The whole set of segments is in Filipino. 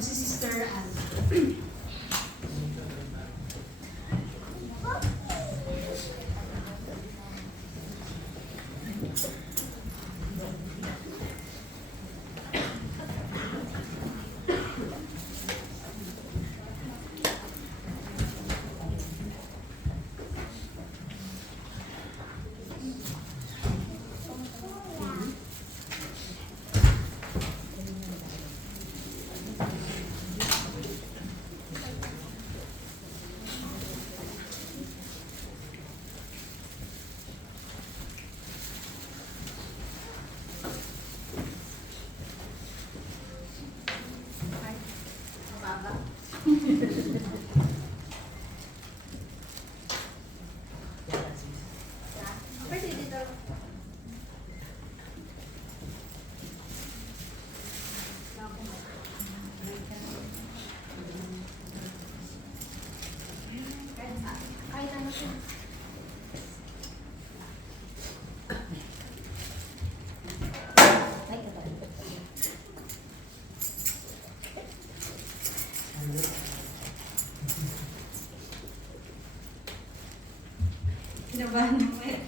po si Sister Anne. Kinabahan mo eh.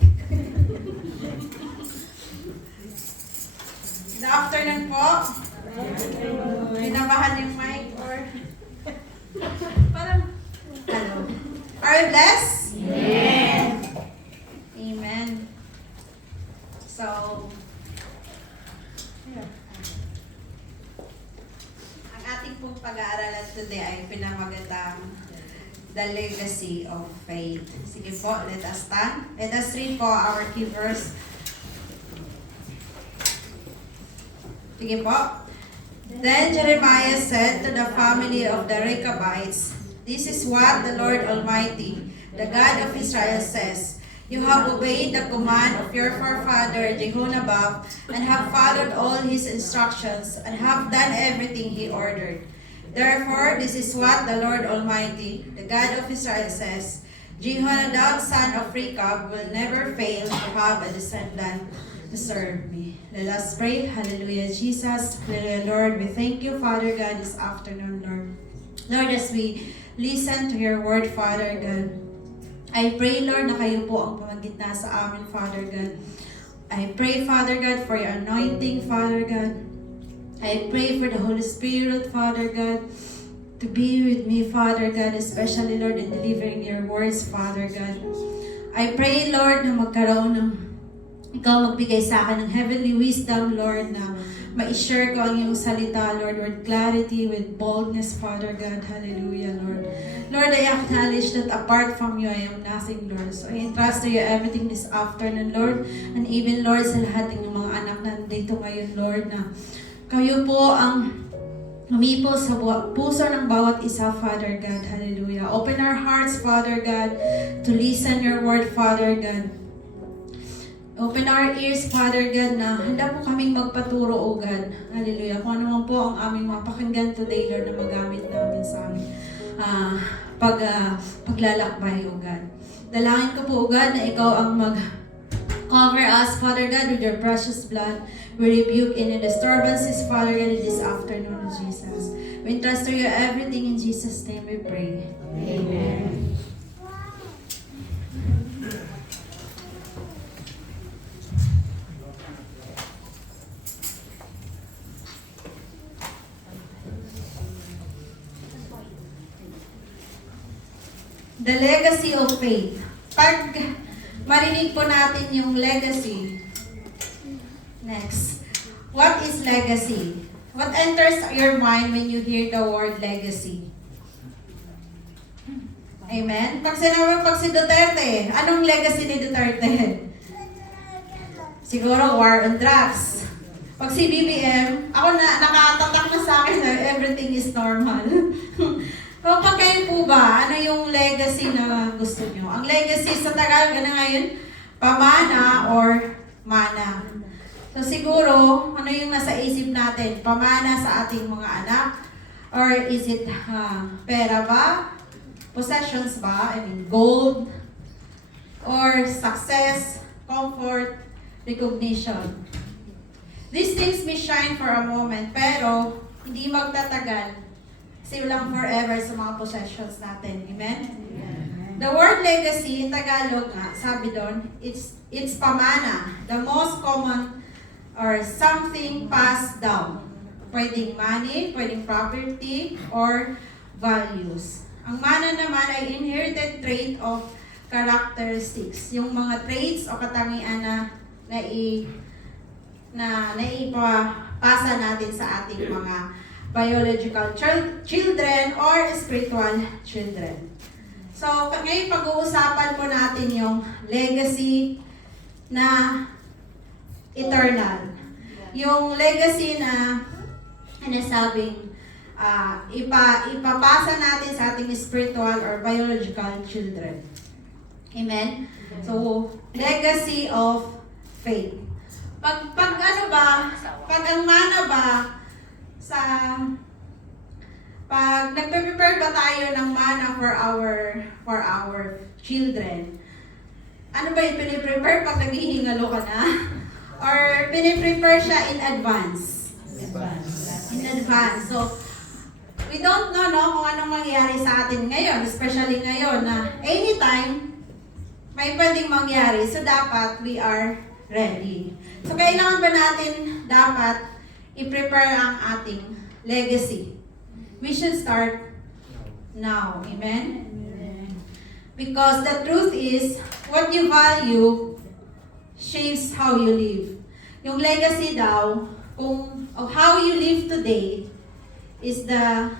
Good afternoon po. Kinabahan yung mic or parang hello. Are you blessed? Yes. Amen. So, ang ating pong pag-aaralan today ay pinamagatang The Legacy of Faith. Sige po, let us stand. Let us read po our key verse. Sige po. Then Jeremiah said to the family of the Rechabites, "This is what the Lord Almighty, the God of Israel says. You have obeyed the command of your forefather Jehonabab and have followed all his instructions and have done everything he ordered. Therefore, this is what the Lord Almighty, the God of Israel says. Jehonadab, son of Rechab, will never fail to have a descendant to serve me." Let us pray. Hallelujah, Jesus. Hallelujah, Lord. We thank you, Father God, this afternoon, Lord. Lord, as we listen to your word, Father God, I pray, Lord, na kayo po ang pamagitna sa amin, Father God. I pray, Father God, for your anointing, Father God. I pray for the Holy Spirit, Father God, to be with me, Father God, especially, Lord, in delivering your words, Father God. I pray, Lord, na magkaroon ng ikaw magbigay sa akin ng heavenly wisdom, Lord, na ma-share ko ang iyong salita, Lord, with clarity, with boldness, Father God. Hallelujah, Lord. Lord, I acknowledge that apart from you, I am nothing, Lord. So I entrust to you everything this afternoon, Lord, and even, Lord, sa lahat ng mga anak na nandito ngayon, Lord, na kayo po ang umipo sa puso ng bawat isa, Father God. Hallelujah. Open our hearts, Father God, to listen your word, Father God. Open our ears, Father God, na handa po kaming magpaturo, O God. Hallelujah. Kung ano man po ang aming mapakinggan today, Lord, na magamit namin sa aming paglalakbay, O God. Dalangin ko po, O God, na ikaw ang cover us, Father God, with your precious blood. We rebuke any disturbances, Father God, this afternoon, Jesus. We entrust to you everything in Jesus' name we pray. Amen. The legacy of faith. Pag marinig po natin yung legacy, next. What is legacy? What enters your mind when you hear the word legacy? Amen? Pag sinabi si Duterte, anong legacy ni Duterte? Siguro war on drugs. Pag si BBM, ako nakatatak na sa akin na everything is normal. Kapag kayo po ba, ano yung legacy na gusto nyo? Ang legacy sa Tagalog na ngayon, pamana or mana. So siguro, ano yung nasa isip natin? Pamana sa ating mga anak? Or is it pera ba? Possessions ba? I mean, gold? Or success, comfort, recognition? These things may shine for a moment, pero hindi magtatagal. stay lang forever sa mga possessions natin. Amen? The word legacy, in Tagalog nga, sabi doon, it's pamana, the most common or something passed down. Pwedeng money, pwedeng property, or values. Ang mana naman ay inherited trait of characteristics. Yung mga traits o katangian na naipapasa natin sa ating mga biological children or spiritual children. So, ngayon pag-uusapan po natin yung legacy na eternal. Yung legacy na sinasabing ipapasa natin sa ating spiritual or biological children. Amen? So, legacy of faith. Pag ang mana ba pag nagpe-prepare ba tayo ng mana for our children, ano ba yung piniprepare pag naghihingalo ka na? Or piniprepare siya in advance? In advance. So, we don't know kung anong mangyayari sa atin ngayon, especially ngayon na anytime may pwedeng mangyari. So, dapat we are ready. So, kailangan ba natin dapat i-prepare ang ating legacy? We should start now. Amen? Because the truth is, what you value shapes how you live. Yung legacy daw, kung how you live today is the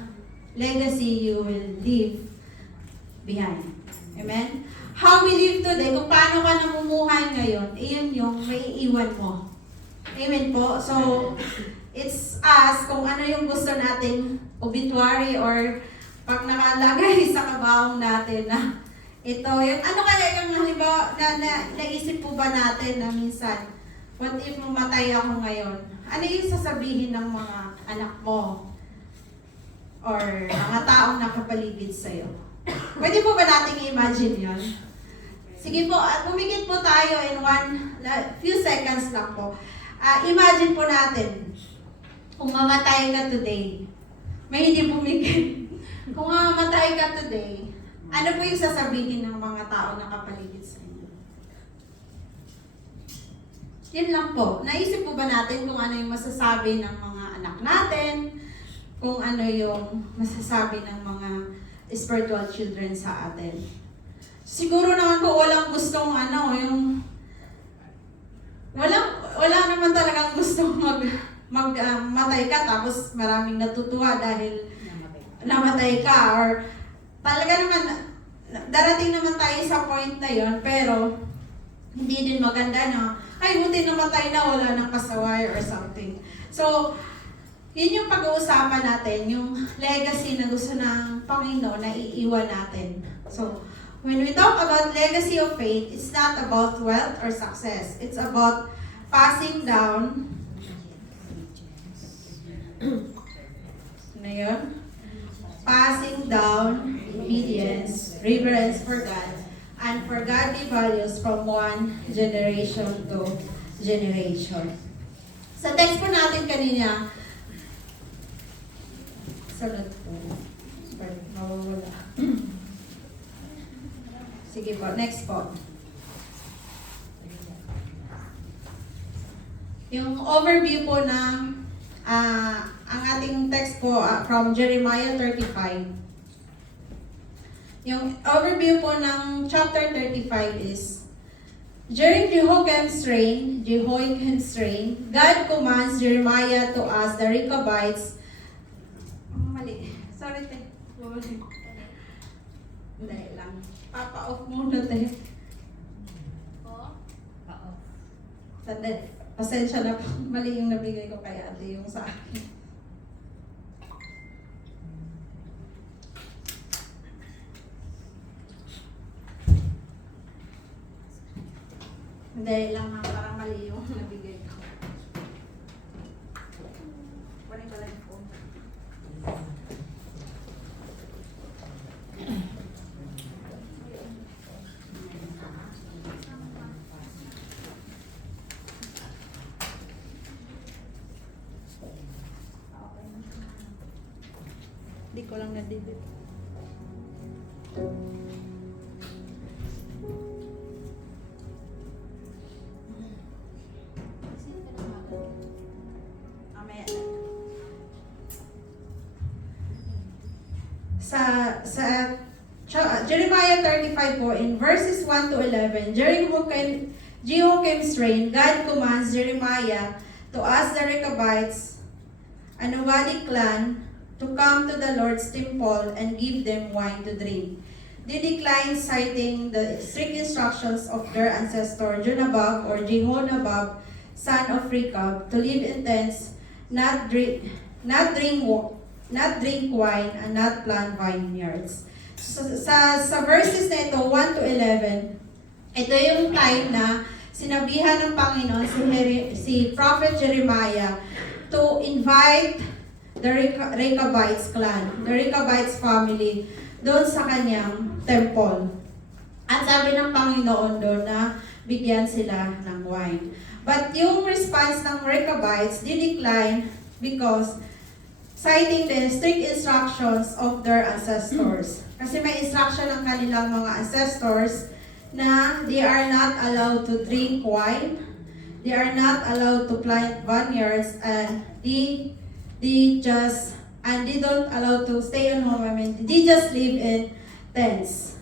legacy you will leave behind. Amen? How we live today, kung paano ka namumuhay ngayon, iyon yung maiiwan mo. Amen po? So, it's us kung ano yung gusto nating obituary or pag nakalagay sa kabahong natin na ito, yung ano kaya yung halimbawa naisip po ba natin na minsan, what if mamatay ako ngayon? Ano yung sasabihin ng mga anak mo? Or mga taong nakapaligid sa'yo? Pwede po ba nating i-imagine yun? Sige po, pumikit po tayo in few seconds lang po. Imagine po natin, kung mamatay ka today, may hindi pumikit. Kung mamatay ka today, ano po yung sasabihin ng mga tao na kapaligid sa inyo? Yan lang po. Naisip po ba natin kung ano yung masasabi ng mga anak natin? Kung ano yung masasabi ng mga spiritual children sa atin? Siguro naman po walang gustong wala naman talagang gustong magmatay ka tapos maraming natutuwa dahil namatay ka, or talaga naman darating naman tayo sa point na yon, pero hindi din maganda na ay buti namatay na, wala nang pasaway or something. So yun yung pag-uusapan natin, yung legacy na gusto ng Panginoon na iiwan natin. So when we talk about legacy of faith, it's not about wealth or success. It's about passing down passing down obedience, reverence for God, and for godly values from one generation to generation. Sa text po natin kanina, sunod po. Sorry, mawawala. Sige po, next po. Yung overview po ng ang ating text po from Jeremiah 35. Yung overview po ng chapter 35 is, during Jehoiakim's reign, God commands Jeremiah to ask the Rechabites, mali, sorry te, dahil lang, papa-off muna te. Pa-off. Sandali, pasensya na po, mali yung nabigay ko kay ate yung sa akin. Dahil lang para mali yung nabigay ko. Kunin ko lang yung phone. Di ko lang na-delete. Mamaya na. Jeremiah 35 po, in verses 1 to 11, during Jehoiakim's reign, God commands Jeremiah to ask the Rechabites, a nomadic clan, to come to the Lord's temple and give them wine to drink. They declined, citing the strict instructions of their ancestor Jonadab or Jehonadab, son of Rechab, to live in tents, not drink wine, and not plant vineyards. Sa verses na ito, 1 to 11, ito yung time na sinabihan ng Panginoon si Prophet Jeremiah to invite the Rechabites clan, the Rechabites family, doon sa kanyang temple. At sabi ng Panginoon doon na bigyan sila ng wine. But yung response ng Rechabites, they decline because citing the strict instructions of their ancestors. Kasi may instruction ng kanilang mga ancestors na they are not allowed to drink wine, they are not allowed to plant vineyards, and they don't allow to stay at home. I mean, they just live in tents.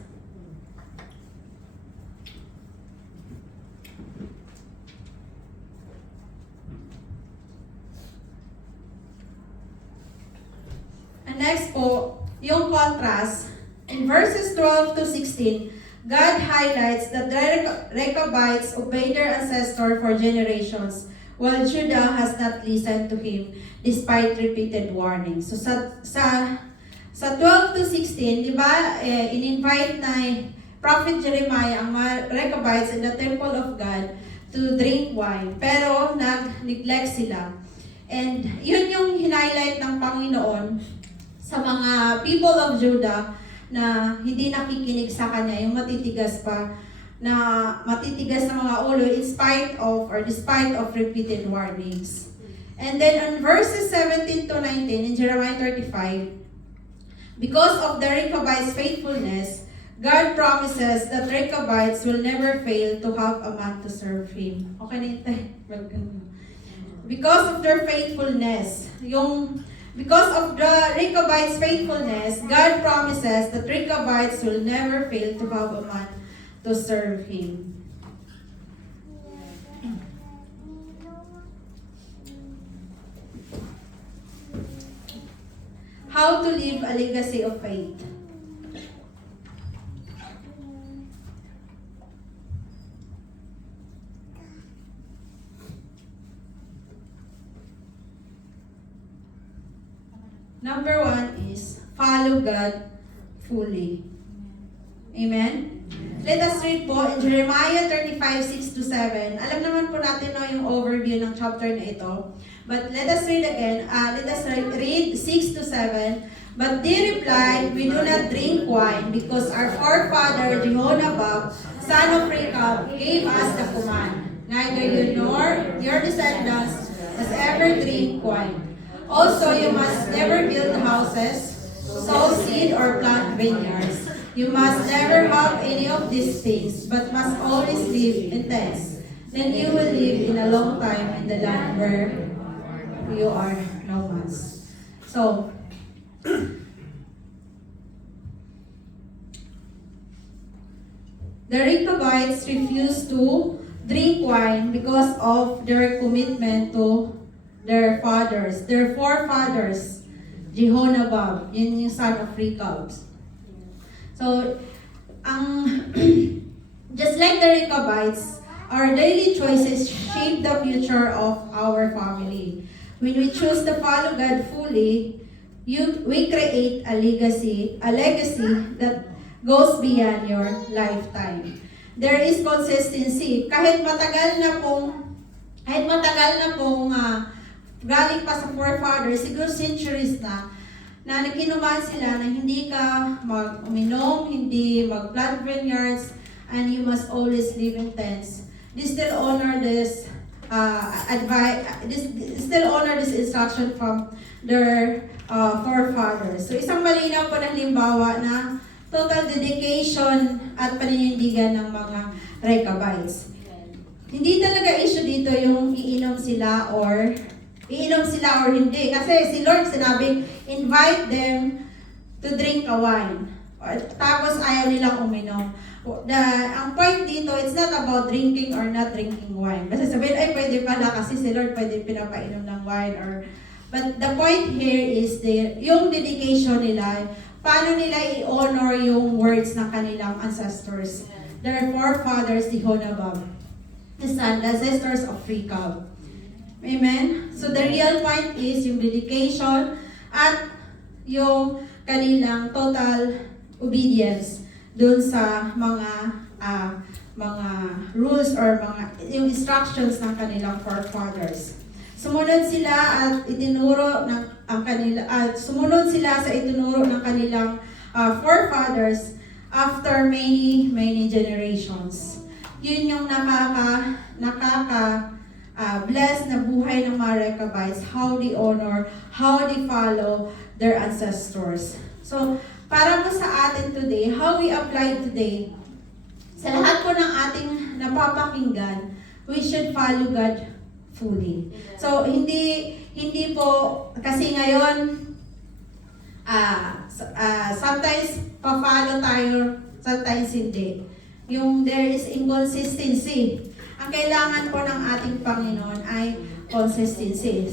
And next po, yung contrast. In verses 12 to 16, God highlights that the Rechabites obeyed their ancestor for generations, while Judah has not listened to him despite repeated warnings. So sa 12 to 16, di ba, in-invite na Prophet Jeremiah ang mga Rechabites in the temple of God to drink wine, pero nag-neglect sila. And yun yung highlight ng Panginoon sa mga people of Judah na hindi nakikinig sa kanya, yung matitigas na mga ulo despite of repeated warnings. And then on verses 17 to 19 in Jeremiah 35, because of the Rechabites' faithfulness, God promises that Rechabites will never fail to have a man to serve him. Okay na ito. Because of their faithfulness, because of the Rechabites' faithfulness, God promises that Rechabites will never fail to have a man to serve him. How to live a legacy of faith. Number 1 is follow God fully. Amen? Let us read po in Jeremiah 35, 6 to 7. Alam naman po natin yung overview ng chapter na ito. But let us read again. Let us read 6 to 7. But they replied, we do not drink wine because our forefather Jehonadab, son of Rechab, gave us the command. Neither you nor your descendants has ever drink wine. Also, you must never build houses, sow seed, or plant vineyards. You must never have any of these things, but must always live in tents. Then you will live in a long time in the land where you are nomads. So, the Rechabites refused to drink wine because of their commitment to their forefathers, Jehonadab, yun yung son of Rechab. So, just like the Rechabites, our daily choices shape the future of our family. When we choose to follow God fully, we create a legacy that goes beyond your lifetime. There is consistency. Kahit matagal na pong galing pa sa forefathers, siguro centuries na nakinuman sila na hindi ka mag-uminom, hindi mag-plant vineyards, and you must always live in tents. They still honor this still honor this instruction from their forefathers. So isang malinaw po na halimbawa na total dedication at paninindigan ng mga Rechabites. Hindi talaga issue dito yung iinom sila or hindi. Kasi si Lord sinabing, invite them to drink a wine. Tapos ayaw nilang uminom. Ang point dito, it's not about drinking or not drinking wine. Kasi sabihin, ay pwede pala kasi si Lord pwede pinapainom ng wine. But the point here is yung dedication nila, paano nila i-honor yung words ng kanilang ancestors. Their forefathers, the Honabab, the ancestors of Rechab. Amen? So the real point is yung dedication at yung kanilang total obedience dun sa mga rules or yung instructions ng kanilang forefathers. Sumunod sila sa itinuro ng kanilang forefathers after many generations. Yun yung blessed na buhay ng mga Rechabites, how they honor, how they follow their ancestors. So, para po sa atin today, how we apply today, sa lahat po ng ating napapakinggan, we should follow God fully. So, hindi po, kasi ngayon, sometimes pa-follow tayo, sometimes hindi. There is inconsistency. Ang kailangan po ng ating Panginoon ay consistency.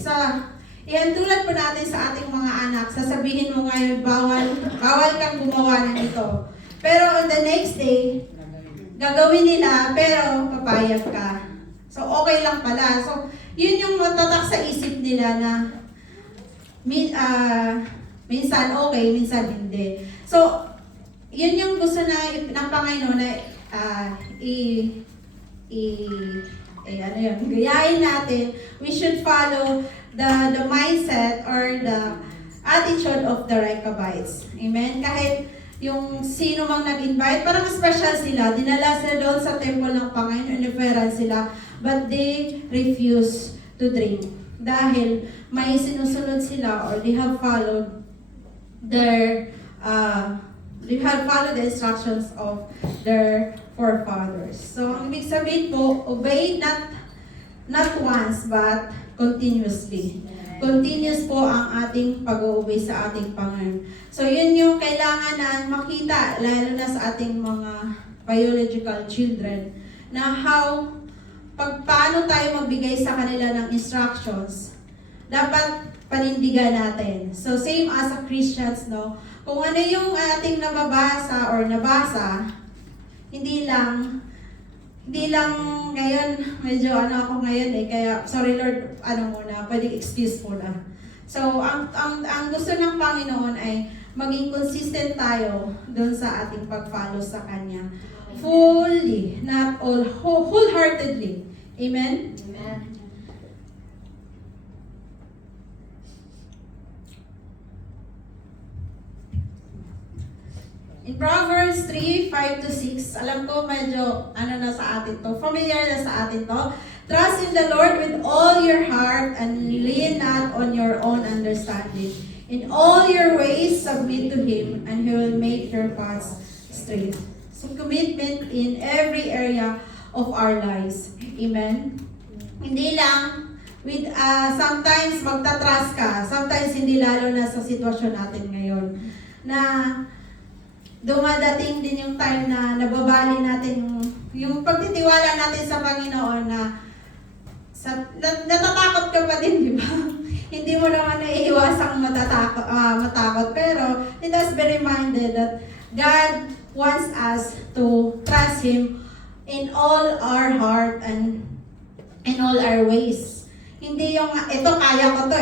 Yan tulad po natin sa ating mga anak, sasabihin mo ngayon, bawal kang gumawa ng ito. Pero on the next day, gagawin nila, pero papayag ka. So, okay lang pala. So, yun yung matatak sa isip nila na minsan okay, minsan hindi. So, yun yung gusto ng Panginoon na gayahin natin. We should follow the mindset or the attitude of the Rechabites. Amen? Kahit yung sino mang nag-invite, parang special sila. Dinala sila doon sa temple ng Panginoon, iniferan sila, but they refuse to drink. Dahil may sinusunod sila or they have followed the instructions of their forefathers. So, ang ibig sabihin po, obey not once, but continuously. Continuous po ang ating pag-obey sa ating Panginoon. So, yun yung kailangan na makita, lalo na sa ating mga biological children, na paano tayo magbigay sa kanila ng instructions, dapat panindigan natin. So, same as a Christians, no? Kung ano yung ating nababasa or nabasa, hindi lang ngayon, medyo ako ngayon kaya, sorry Lord, pwedeng excuse po na. So, ang gusto ng Panginoon ay maging consistent tayo doon sa ating pag-follow sa Kanya. Fully, not all, wholeheartedly. Amen? Amen. In Proverbs 3:5-6, alam ko medyo na sa atin to, familiar na sa atin to. Trust in the Lord with all your heart and lean not on your own understanding. In all your ways, submit to Him, and He will make your paths straight. So commitment in every area of our lives. Amen? Hindi lang, sometimes magta-trust ka, sometimes hindi, lalo na sa sitwasyon natin ngayon, na dumadating din yung time na nababali natin yung pagtitiwala natin sa Panginoon na natatakot ka pa din, di ba? Hindi mo naman naiiwasang matakot. Pero let us be reminded that God wants us to trust Him in all our heart and in all our ways. Hindi yung, ito kaya ko to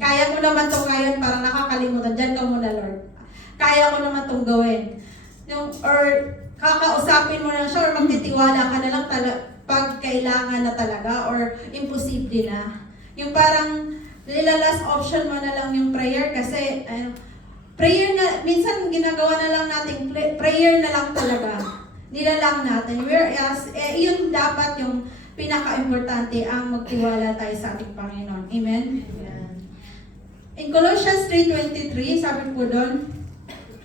kaya ko naman to ngayon, parang nakakalimutan. Diyan ka muna, Lord. Kaya ko naman itong gawin. Or kakausapin mo na siya or magtitiwala ka na lang pag kailangan na talaga or imposible na. Yung parang last option mo na lang yung prayer kasi prayer na, minsan ginagawa na lang natin, prayer na lang talaga. Nilalang natin. Whereas, yun dapat yung pinaka-importante ang magtiwala tayo sa ating Panginoon. Amen? In Colossians 3:23, sabi po doon,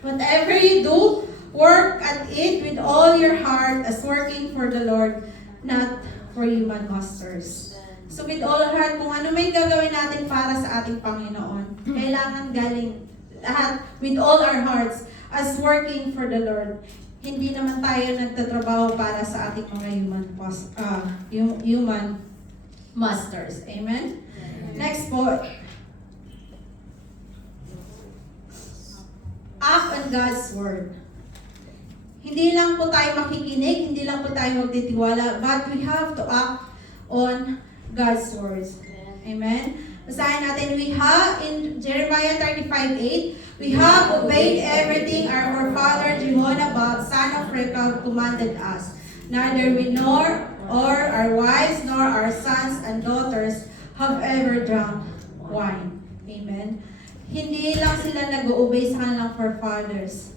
whatever you do, work at it with all your heart as working for the Lord, not for human masters. So with all our heart, kung ano may gagawin natin para sa ating Panginoon, kailangan galing lahat with all our hearts as working for the Lord. Hindi naman tayo nagtatrabaho para sa ating mga human masters. Amen? Next po, act on God's word. Hindi lang po tayo makikinig, hindi lang po tayo magtitiwala, but we have to act on God's words. Amen? Basahin natin, we have in Jeremiah 35:8, we have obeyed everything our father Jehoshaphat, son of Rechab, commanded us. Neither we nor our wives nor our sons and daughters have ever drunk wine. Amen? Hindi lang sila nag-obey sa kanilang forefathers.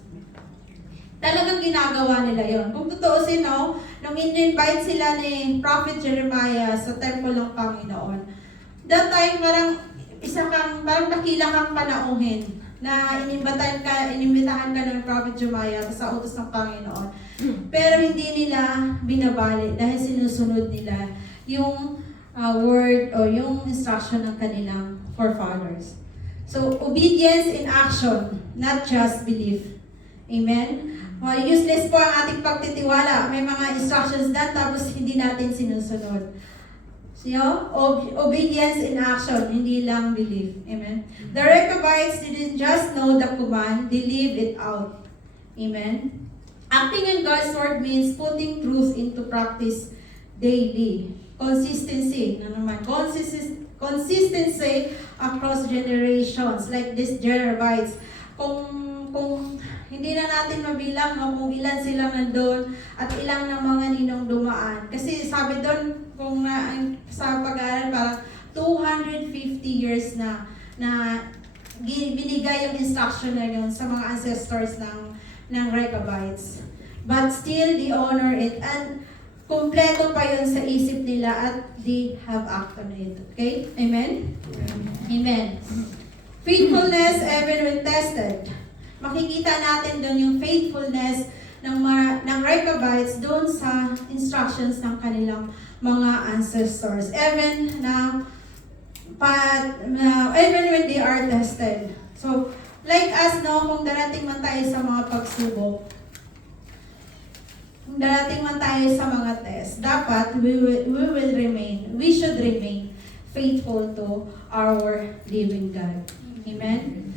Talagang ginagawa nila yon. Kung tutuusin, no, nung in-invite sila ni Prophet Jeremiah sa temple ng Panginoon, that time parang dakila kang panauhin na inimbitahan ka ng Prophet Jeremiah sa utos ng Panginoon. Pero hindi nila binabali dahil sinusunod nila yung word o yung instruction ng kanilang forefathers. So, obedience in action, not just belief. Amen? Useless po ang ating pagtitiwala. May mga instructions na tapos hindi natin sinusunod. So, obedience in action, hindi lang belief. Amen? The Rechabites didn't just know the command, they lived it out. Amen? Acting in God's word means putting truth into practice daily. Consistency. Consistency across generations. Like this Jerobites. Kung hindi na natin mabilang kung ilan silang nandun at ilang ng mga ninong dumaan. Kasi sabi doon, kung sa pag-aaral, parang 250 years na binigay yung instruction na yun sa mga ancestors ng Rechabites. But still, they honor it. And kumpleto pa yun sa isip nila at they have acted on it. Okay? Amen? Amen. Faithfulness even when tested. Makikita natin doon yung faithfulness ng Rechabites doon sa instructions ng kanilang mga ancestors. Even when they are tested. So, like us, no, kung darating man tayo sa mga pagsubok, kung darating man tayo sa mga test, dapat we should remain faithful to our living God. Amen?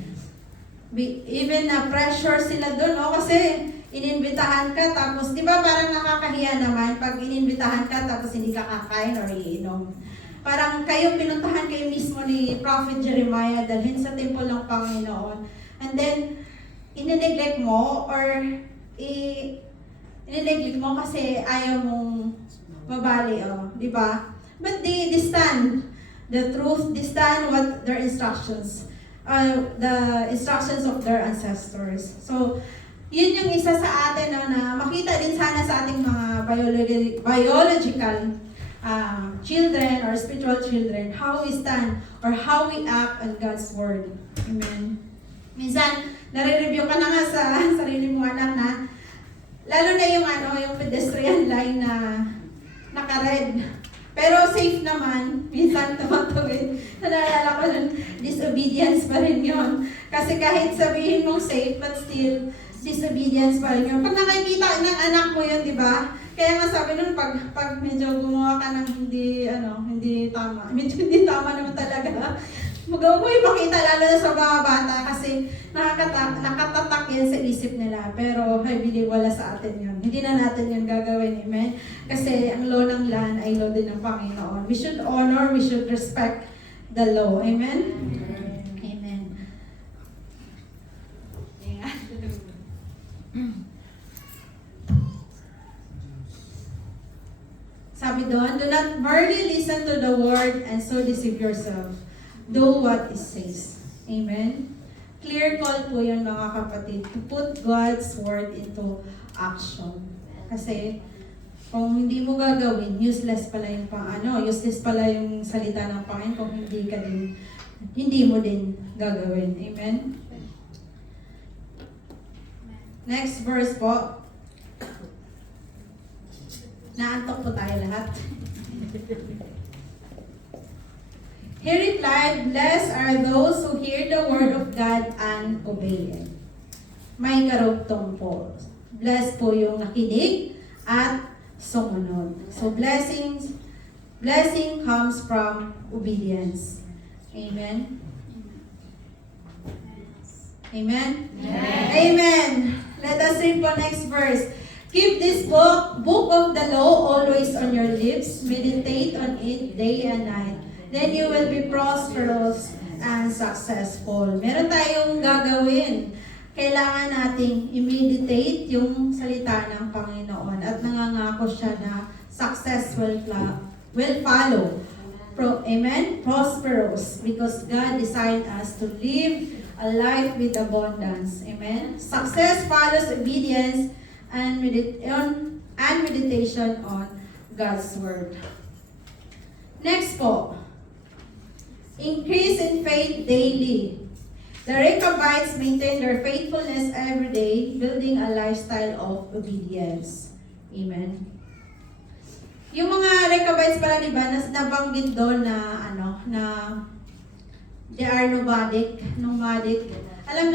Even na pressure sila doon, no? Kasi ininbitahan ka, tapos, di ba parang nakakahiya naman pag ininbitahan ka, tapos hindi ka kakain or iinom. Parang pinuntahan kayo mismo ni Prophet Jeremiah dalhin sa temple ng Panginoon. And then, inineglect mo or inineglect mo kasi ayaw mong mabali, di ba? But they stand the truth, they stand what their instructions. The instructions of their ancestors. So, yun yung isa sa atin na makita din sana sa ating mga biological children or spiritual children, how we stand or how we act on God's word. Amen. Minsan, nare-review ka na nga sa sarili mo anak na, lalo na yung pedestrian line na naka-red. Pero safe naman, minsan tumatawid. Nalala ko nun, disobedience pa rin yun. Kasi kahit sabihin mong safe, but still, disobedience pa rin yun. Pag nakikita ng anak mo yun, di ba? Kaya nga sabi nun, pag medyo gumawa ka ng hindi tama. Medyo hindi tama naman talaga. Magawa mo ipakita lalo na sa mga bata kasi nakatatak yan sa isip nila. Pero I believe wala sa atin yun. Hindi na natin yun gagawin, amen? Kasi ang law ng land ay law din ng Panginoon. We should honor, we should respect the law, amen? Amen. Sabi doon, do not merely listen to the word and so deceive yourself. Do what it says. Amen? Clear call po yun mga kapatid to put God's word into action. Kasi Kung hindi mo gagawin, useless pala yung useless pala yung salita ng Panginoon kung hindi mo din gagawin. Amen? Next verse po. Naantok po tayo lahat. He replied, "Blessed are those who hear the word of God and obey it." May karugtong po. Blessed po yung nakinig at sumunod. So blessing comes from obedience. Amen? Amen? Amen. Amen. Let us read po next verse. Keep this book of the law always on your lips. Meditate on it day and night. Then you will be prosperous and successful. Meron tayong gagawin. Kailangan nating i-meditate yung salita ng Panginoon at nangangako siya na success will follow. Amen? Prosperous. Because God designed us to live a life with abundance. Amen? Success follows obedience and meditation on God's Word. Next po. Increase in faith daily. The Rechabites maintain their faithfulness every day, building a lifestyle of obedience. Amen. Yung mga Rechabites pala, di ba, nabanggit doon na they are nomadic. Alam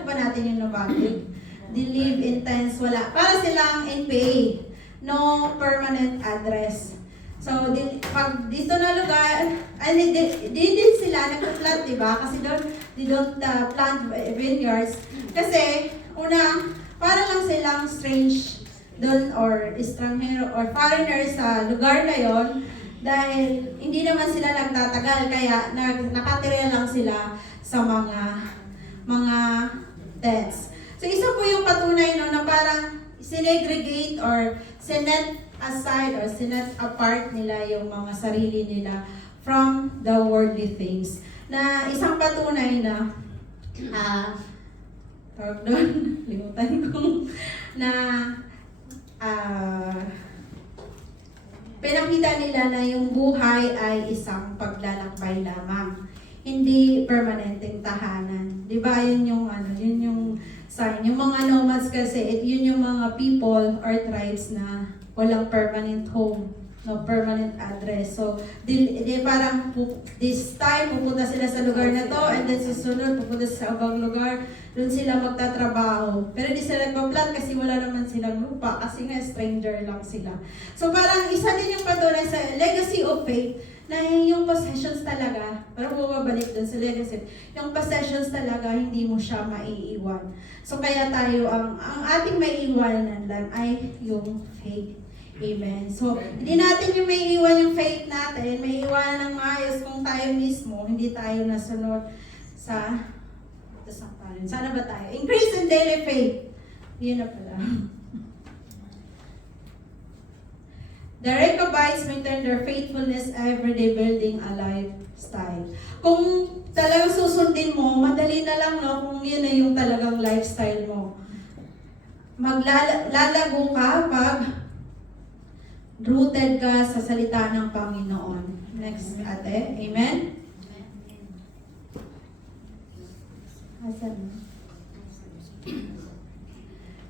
po ba natin yung nomadic? They live in tents, para silang NPA, no permanent address. So, pag dito na lugar, di din sila nagpa-plant, diba? Kasi doon, they don't plant vineyards. Kasi, para lang silang strange doon or estranghero or foreigner sa lugar na yon dahil hindi naman sila nagtatagal, kaya nakatira lang sila sa mga tents. So, isa po yung patunay na parang sinegregate or sinet aside or sinet apart nila yung mga sarili nila from the worldly things. Na isang patunay na tawag doon, limutan ko, na pinakita nila na yung buhay ay isang paglalakbay lamang. Hindi permanenteng tahanan. Di ba? Yun yung sign. Yung mga nomads kasi, yun yung mga people or tribes na walang permanent home, no permanent address. So, parang this time pupunta sila sa lugar na to, and then susunod pupunta sa ibang lugar, doon sila magtatrabaho. Pero di sila nagpa-plant kasi wala naman silang lupa, kasi nga stranger lang sila. So, parang isa din yung patunay sa legacy of faith, na yung possessions talaga, parang bumabalik doon sa legacy, yung possessions talaga, hindi mo siya maiiwan. So, kaya tayo, ang ating maiiwanan lang ay yung faith. Amen. So, hindi natin yung may iwan yung faith natin, may iwanan ng maayos kung tayo mismo, hindi tayo nasunod sa sana ba tayo? Increase in daily faith. Yun na pala. The Rechabites maintain their faithfulness every day, building a lifestyle. Kung talagang susundin mo, madali na lang, no? Kung yun na yung talagang lifestyle mo. Maglalago ka pag rooted ka sa salita ng Panginoon. Next, ate. Amen?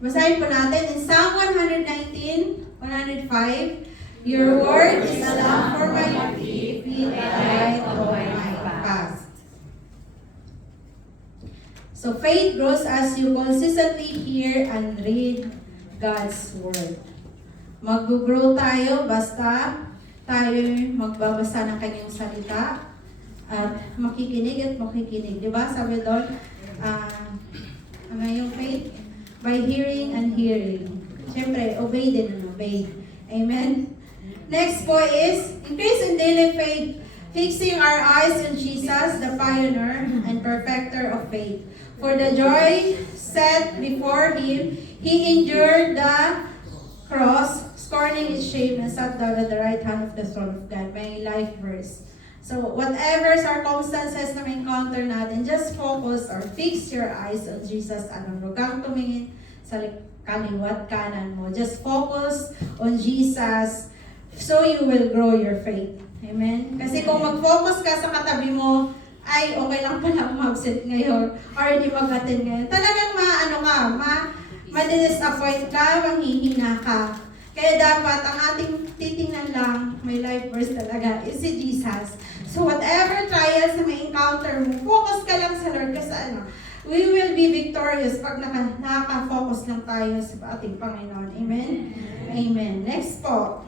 Basahin po natin in Psalm 119:105, Your word is a lamp for my feet and a light for my path. So faith grows as you consistently hear and read God's word. Mag-grow tayo basta tayo magbabasa ng kanyang salita at makikinig. Di ba? Sabi doon, yung faith? By hearing and hearing. Siyempre, obey din. Amen? Next po is, increase in daily faith, fixing our eyes on Jesus, the pioneer and perfecter of faith. For the joy set before Him, He endured the cross, scorning its shame, and sat down at the right hand of the throne of God. May life verse. So, whatever circumstances na may encounter natin, just focus or fix your eyes on Jesus. Huwag kang tumingin sa kaliwat kanan mo. Just focus on Jesus so you will grow your faith. Amen? Kasi kung mag-focus ka sa katabi mo, ay okay lang pala mag-absent ngayon or hindi mag-attend ngayon. Talagang ma-disappoint ka, manghihina ka. Kaya dapat ang ating titingnan lang, may life verse talaga, is si Jesus. So whatever trials na may encounter mo, focus ka lang sa Lord kasi we will be victorious pag nakaka-focus lang tayo sa ating Panginoon. Amen? Amen. Next po.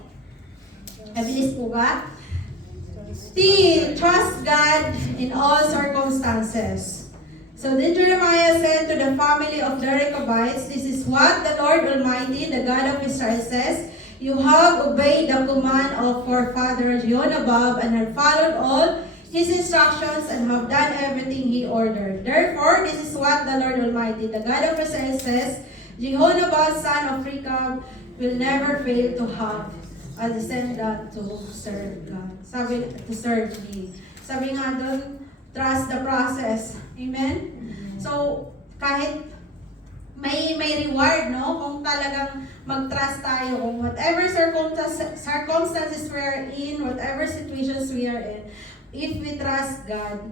Mabilis po ba? Trust God in all circumstances. So then Jeremiah said to the family of the Rechabites, "This is what the Lord Almighty, the God of Israel says, you have obeyed the command of our father Jonabab and have followed all his instructions and have done everything he ordered. Therefore, this is what the Lord Almighty, the God of Israel says, Jehonabad, son of Rechab, will never fail to have a descendant to serve God." Sabi, to serve me. Sabi nga doon, trust the process. Amen? So, kahit may reward, no? Kung talagang mag-trust tayo, kung whatever circumstances we are in, whatever situations we are in, if we trust God,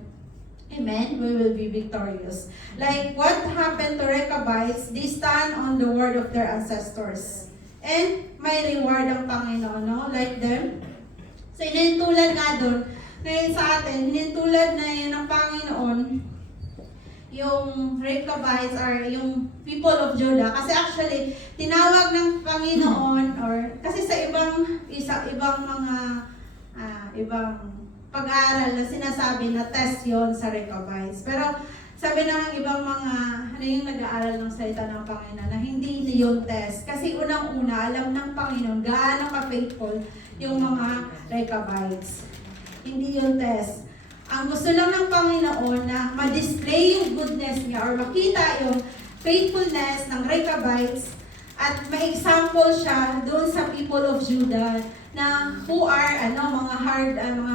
amen, we will be victorious. Like what happened to Rechabites, they stand on the word of their ancestors. And may reward ang Panginoon, no? Like them. So, hinintulad nga doon, ngayon sa atin, hinintulad na yun ng Panginoon, yung Rechabites or yung people of Judah. Kasi actually, tinawag ng Panginoon, or kasi sa ibang mga ibang pag-aaral na sinasabi na test yon sa Rechabites. Pero sabi ng ibang mga, yung nag-aaral ng salita ng Panginoon, na hindi yun test. Kasi unang-una, alam ng Panginoon gaano ka-faithful yung mga Rechabites. Hindi yun test. Ang gusto lang ng Panginoon na ma-display yung goodness niya or makita yung faithfulness ng Rechabites at ma-example siya doon sa people of Judah na who are mga hard, mga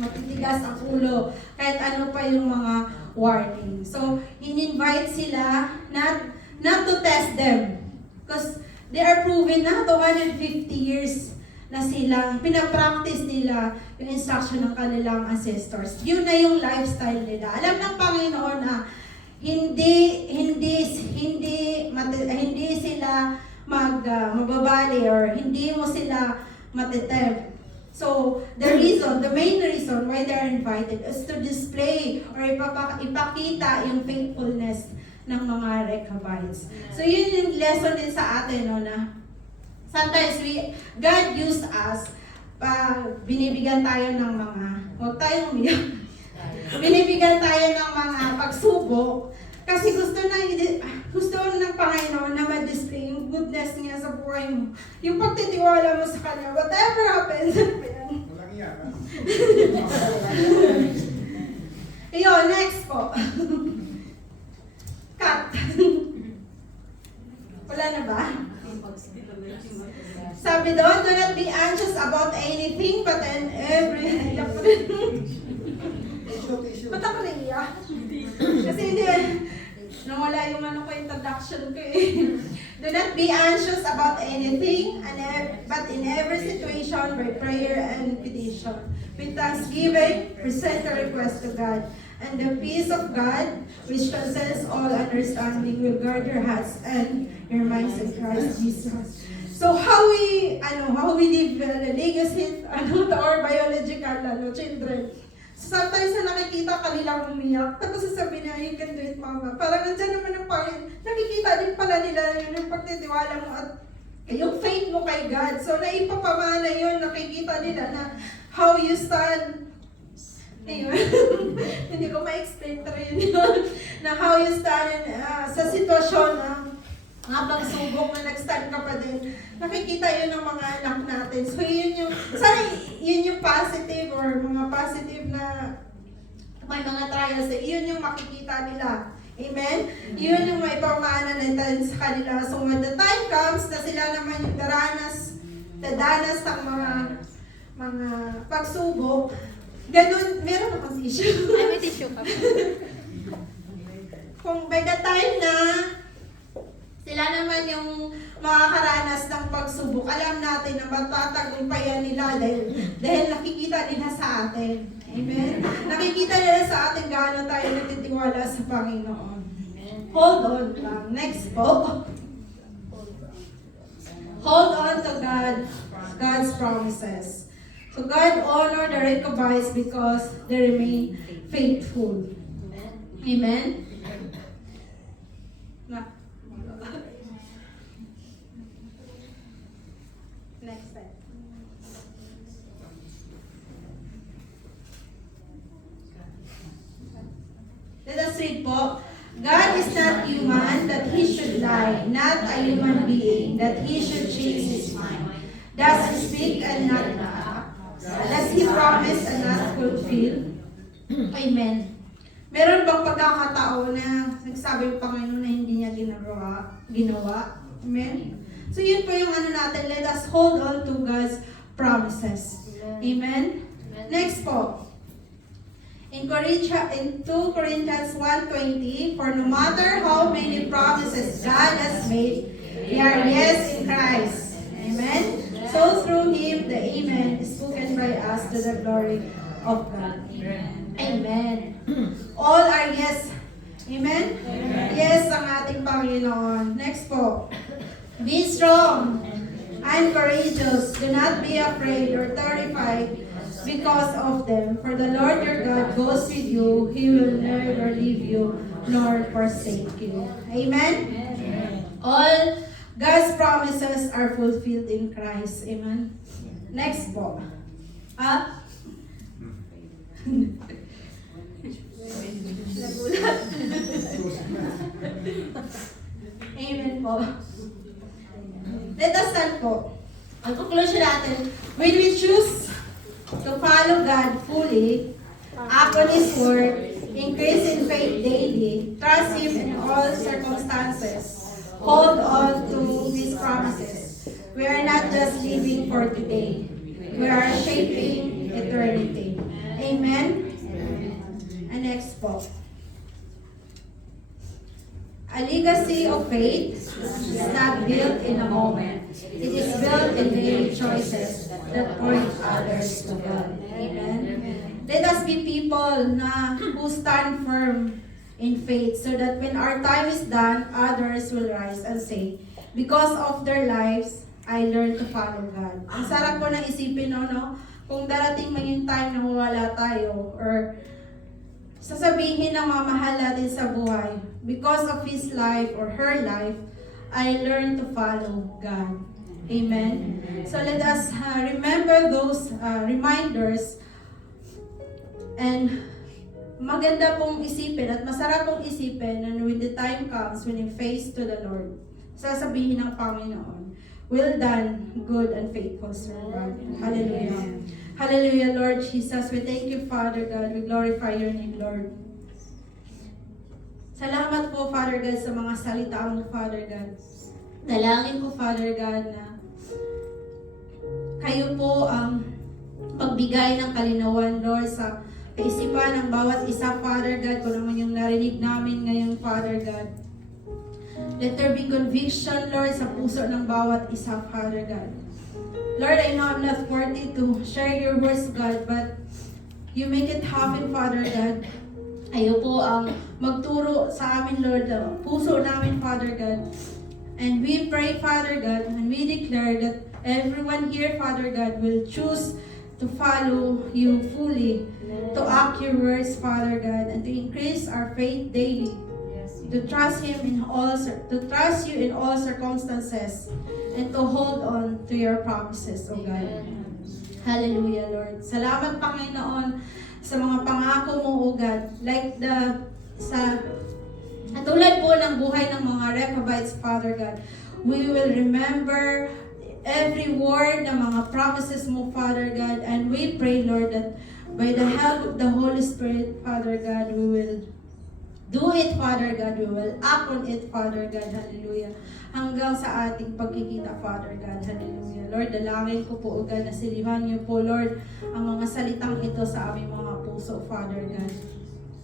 matitigas ang ulo, kahit ano pa yung mga warning. So, in-invite sila not to test them because they are proven na 250 years na silang pinapractice nila yung instruction ng kanilang ancestors. Yun na yung lifestyle nila. Alam ng Panginoon na hindi sila mababali or hindi mo sila matitempt. So, the main reason why they're invited is to display or ipakita yung faithfulness ng mga Rechabites. So, yun yung lesson din sa atin, no, na sometimes God used us, binibigyan tayo ng mga, huwag tayong umiyak, binibigyan tayo ng mga pagsubok, kasi gusto ng Panginoon na ma-display yung goodness niya sa buhay mo. Yung pagtitiwala mo sa Kanya, whatever happens, Walang iyak, ha? Ayun, next po. Cut. Wala na ba? Sabi doon, do not be anxious about anything, but in every... Tissue. Ba't ako naiyak? Kasi hindi, nawala yung introduction ko eh. Do not be anxious about anything, but in every situation, by prayer and petition, with thanksgiving, present your request to God. And the peace of God, which transcends all understanding, will guard your hearts and your minds in Christ Jesus. So how we live the legacy to our biological children. So sometimes na nakikita kanilang umiyak, tapos sasabihin niya, you can do it, mama. Parang nandyan naman ang Panginoon. Nakikita din pala nila yun yung pagtitiwala mo at yung faith mo kay God. So naipapamana yun, nakikita nila na how you stand. Ayun. Hindi ko ma-explain pero yun na how you stand sa sitwasyon na habang subok na nag-stand ka pa din, nakikita yun ng mga anak natin. So yun yung positive or mga positive na may mga trials, yun yung makikita nila. Amen? Yun yung may pamana natin sa kanila. So when the time comes na sila naman yung dadanas ng mga pagsubok, ganun, meron akong tissue. Ay, may tissue ka. Kung by the time na sila naman man yung makakaranas ng pagsubok, alam natin na matatagumpayan nila dahil nakikita nila sa atin. Amen? Nakikita nila sa atin gaano tayo nagtitiwala sa Panginoon. Hold on lang. Next po. Hold on to God's promises. So God honored the Rechabites because they remain faithful. Amen? Next step. Let us read po. God is not human that He should lie, not a human being that He should change His mind. Does He speak and not act? Does He promise and not fulfill? Amen. Meron bang pagkakataon na nagsabi yung Panginoon na hindi niya ginawa? Amen? So yun po yung natin, let us hold on to God's promises. Amen? Next po. In 2 Corinthians 1:20, for no matter how many promises God has made, they are yes in Christ. Amen? So through Him, the Amen is spoken by us to the glory of God. Amen. All are yes. Amen? Yes ang ating Panginoon. Next po. Be strong and courageous. Do not be afraid or terrified because of them. For the Lord your God goes with you. He will never leave you nor forsake you. Amen? All God's promises are fulfilled in Christ. Amen? Next po. Amen po. Let us stand po. Ang conclusion natin, when we choose to follow God fully, act on His word, increase in faith daily, trust Him in all circumstances, hold on to His promises. We are not just living for today. We are shaping eternity. Amen? And next po. A legacy of faith is not built in a moment. It is built in daily choices that point others to God. Amen? Let us be people who stand firm in faith so that when our time is done, others will rise and say, because of their lives, I learned to follow God. Ang sarap po na isipin, no? Kung darating man yung time na mawala tayo or sasabihin ng mamahal natin sa buhay, because of his life or her life, I learned to follow God. Amen? So let us remember those reminders and maganda pong isipin at masarap pong isipin na when the time comes, when you face to the Lord, sasabihin ng Panginoon, well done, good and faithful servant. Hallelujah. Hallelujah, Lord Jesus. We thank you, Father God. We glorify your name, Lord. Salamat po, Father God, sa mga salita mo, Father God. Dalangin ko, Father God, na kayo po ang pagbigay ng kalinawan, Lord, sa kaisipan ng bawat isa, Father God, kung naman yung narinig namin ngayon, Father God. Let there be conviction, Lord, sa puso ng bawat isa, Father God. Lord, I know I'm not worthy to share your words, God, but you make it happen, Father God. Kayo po ang magturo sa amin, Lord, puso namin, Father God. And we pray, Father God, and we declare that everyone here, Father God, will choose to follow you fully, to act your words, Father God, and to increase our faith daily, to trust you in all circumstances, and to hold on to your promises, O God. Hallelujah, Lord. Salamat, Panginoon, sa mga pangako mo, O God. Katulad po ng buhay ng mga Rechabites, Father God, we will remember every word ng mga promises mo, Father God, and we pray, Lord, that by the help of the Holy Spirit, Father God, we will do it, Father God. We will act on it, Father God. Hallelujah. Hanggang sa ating pagkikita, Father God. Hallelujah. Lord, dalangin ko po, O God, na silihan niyo po, Lord, ang mga salitang ito sa aming mga puso, Father God.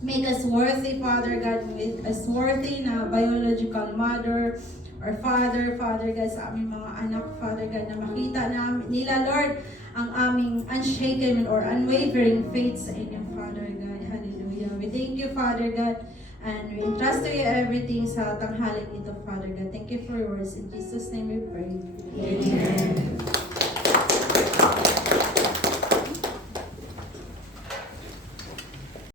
Make us worthy, Father God. Make us worthy na biological mother our Father, Father God, sa aming mga anak, Father God, na makita nila, Lord, ang aming unshaken or unwavering faith sa inyo, Father God. Hallelujah. We thank you, Father God, and we entrust to you everything sa tanghaling ito, Father God. Thank you for your words. In Jesus' name we pray. Amen.